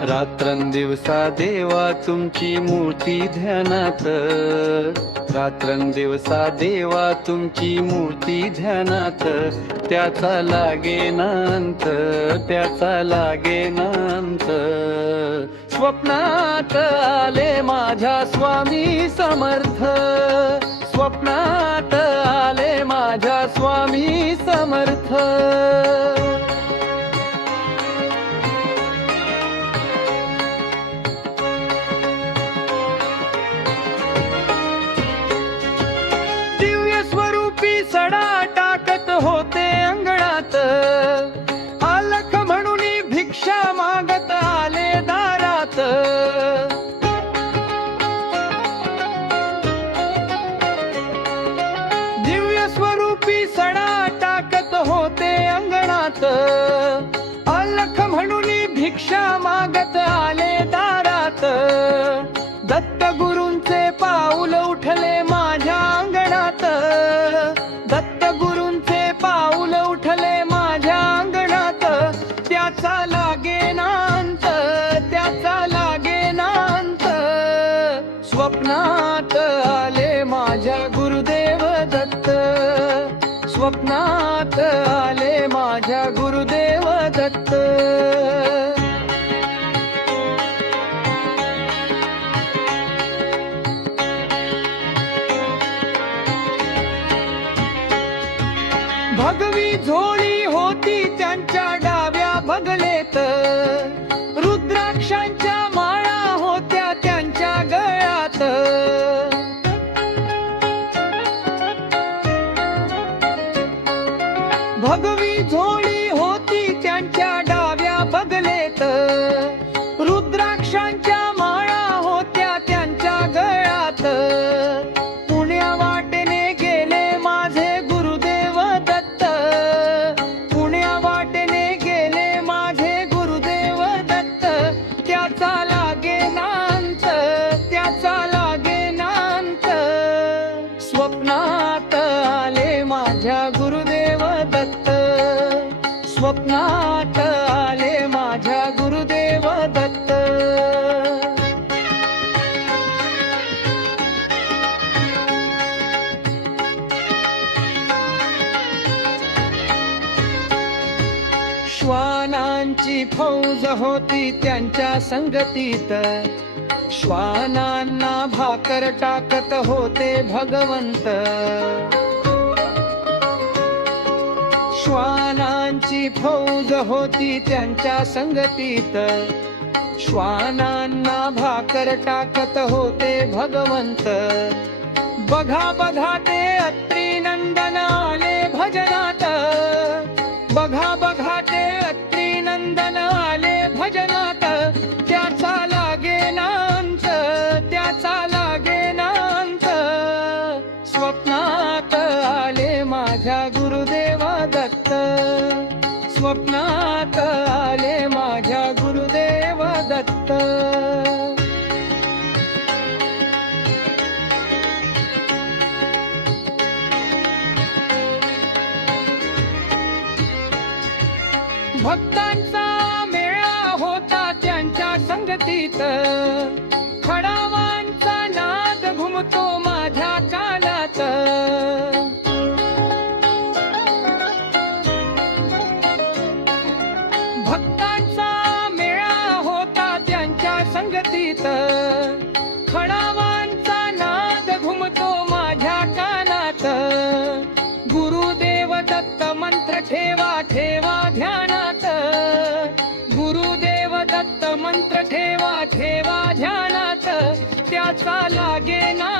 रात्रंदिवसा देवा तुमची मूर्ती ध्यानात, रात्रंदिवसा देवा तुमची मूर्ती ध्यानात, त्याचा लागेनांत, त्याचा लागेनांत. स्वप्नात आले माझ्या स्वामी समर्थ, स्वप्नात आले माझ्या स्वामी समर्थ. सडा टाकत होते अंगणात, अलख म्हणून भिक्षा मागत आले दारात. दिव्य स्वरूपी सडा टाकत होते अंगणात, अलख म्हणून भिक्षा मागत आले दारात. दत्त गुरूंचे पाऊल उठले माझ्या अंगणात, दत्त गुरूंचे पाऊल उठले माझ्या अंगणात. त्याचा लागेनांत, त्याचा लागेनांत. स्वप्नात आले माझ्या गुरुदेव दत्त, स्वप्नात आले माझ्या गुरुदेव दत्त. भगवी झोळी होती त्यांच्या डाव्या बगलेत, रुद्राक्षांच्या माळा होत्या त्यांच्या गळ्यात. भगवी झोळी होती त्यांच्या डाव्या बगलेत, रुद्राक्षांच्या माळा होत्या त्यांच्या गळ्यात. पुण्या वाटेने गेले माझे गुरुदेव दत्त, पुण्या वाटेने गेले माझे गुरुदेव दत्त. त्याचा लागेनांत, त्याचा लागेनांत. स्वप्नात आले माझ्या गुरुदेव दत्त, स्वप्नात आले माझ्या गुरुदेव दत्त. श्वानांची फौज होती त्यांच्या संगतीत, श्वानांना भाकर टाकत होते भगवंत. श्वानांची फौज होती त्यांच्या संगतीत, श्वानांना भाकर टाकत होते भगवंत. बघा बघा ते अत्री नंदन आले भजनात, बघा बघा ते अत्री नंदन आले भजनात. त्याचा लागेनांत, त्याचा लागेनांत. स्वप्नात आले माझ्या गुरुदेव दत्त, स्वप्नात आले माझ्या गुरुदेव दत्त. भक्तांचा मेळा होता त्यांच्या संगतीत, खडावांचा नाद घुमतो माझ्या कानात. भक्तांचा मेळा होता त्यांच्या संगतीत, खडावांचा नाद घुमतो माझ्या कानात. गुरुदेव दत्त मंत्र ठेवा ठेवा ध्यानात, गुरुदेव दत्त मंत्र ठेवा ठेवा ध्यानात. त्याचा लागेना